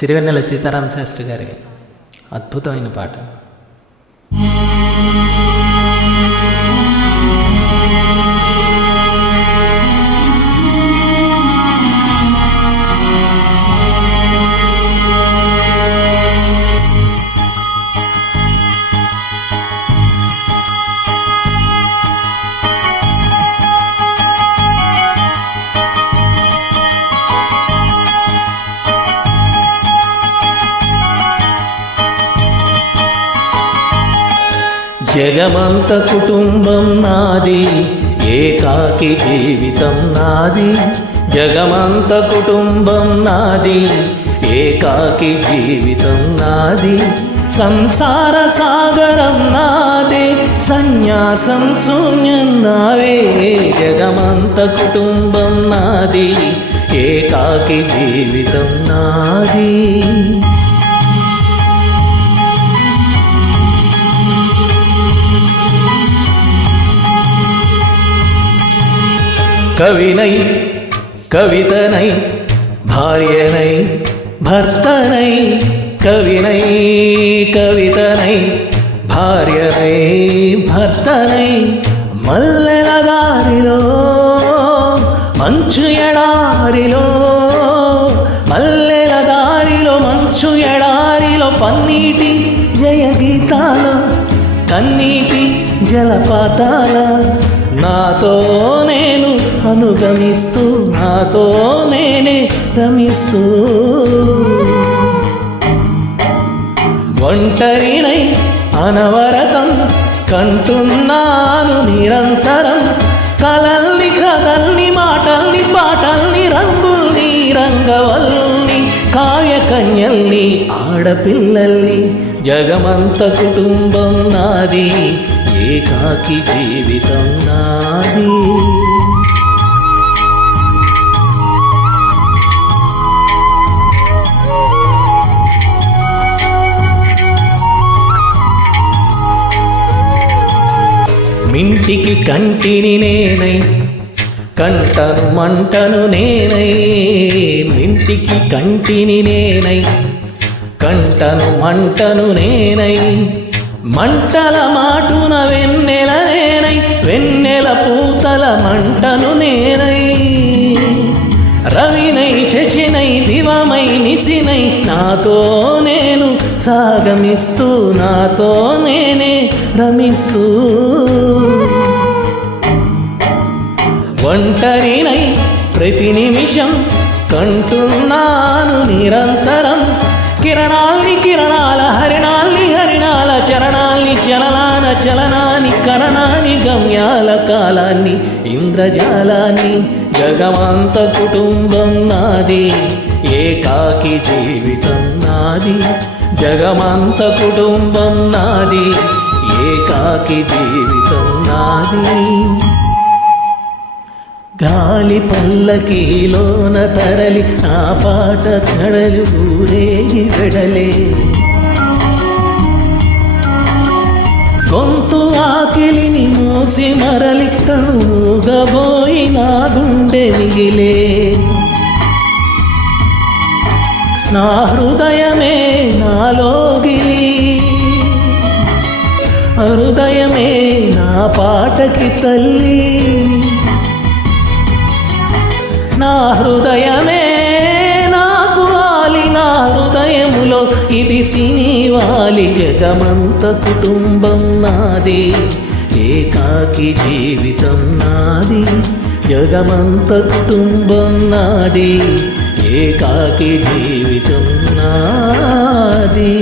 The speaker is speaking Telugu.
సిరివెన్నెల సీతారామ శాస్త్రి గారి అద్భుతమైన పాట. జగమంత కుటుంబం నాది, ఏకాకి జీవితం నాది. జగమంత కుటుంబం నాది, ఏకాకి జీవితం నాది. సంసార సాగరం నాదే, సన్యాసం శూన్యం నావే. జగమంత కుటుంబం నాది, ఏకాకి జీవితం నాది. కవినై కవితనై భార్యనై భర్తనై, కవినై కవితనై భార్యనై భర్తనై. మల్లెల దారిలో మంచు ఎడారిలో, మల్లెల దారిలో మంచు ఎడారిలో, పన్నీటి జయగీతాల కన్నీటి జలపాతాల. నాతో నేను అనుగమిస్తూ, నాతో నేనే రమిస్తూ. ఒంటరినై అనవరతం కంటున్నాను నిరంతరం. కలల్ని కథల్ని మాటల్ని పాటల్ని రంగుల్ని రంగవల్లుల్ని కావ్య కన్యల్ని ఆడపిల్లల్ని. జగమంత కుటుంబం నాది, ఏకాకి జీవితం నాది. మింటికి కంటిని నేనై, కంటను మంటను నేనై. మింటికి కంటిని నేనై, కంటను మంటను నేనై. మంటల మాటున వెన్నెల నేనై, వెన్నెల పూతల మంటను నేనై. రవినై శశినై దివమై నిశినై, నాతో నేను సాగమిస్తూ, నాతో నేనే రమిస్తూ. ఒంటరినై ప్రతి నిమిషం కంటున్నాను నిరంతరం. కిరణాల్ని కిరణాల హరిణాల్ని హరిణాల చరణాల్ని చలనాన చలనాన్ని కరణాన్ని గమ్యాల కాలాన్ని ఇంద్రజాలాన్ని. జగమంత కుటుంబం నాది, ఏకాకి జీవితం నాది. జగమంత కుటుంబం నాది, ఏకాకి జీవితం నాది. గాలి పల్లకీలోన తరలి ఆ పాట కడలు ఊరేగి వెడలే. గొంతు ఆకిలిని మూసి మరలి కనుగబోయి నా గుండె మిగిలే. నా హృదయమే నాలోగిలి, హృదయమే నా పాటకి తల్లి. నా హృదయమే నాకు వాలి, నా హృదయములో ఇది సినివాలి. జగమంత కుటుంబం నాది, ఏకాకి జీవితం నాది. జగమంత కుటుంబం నాది, ఏకాకి జీవితం నాది.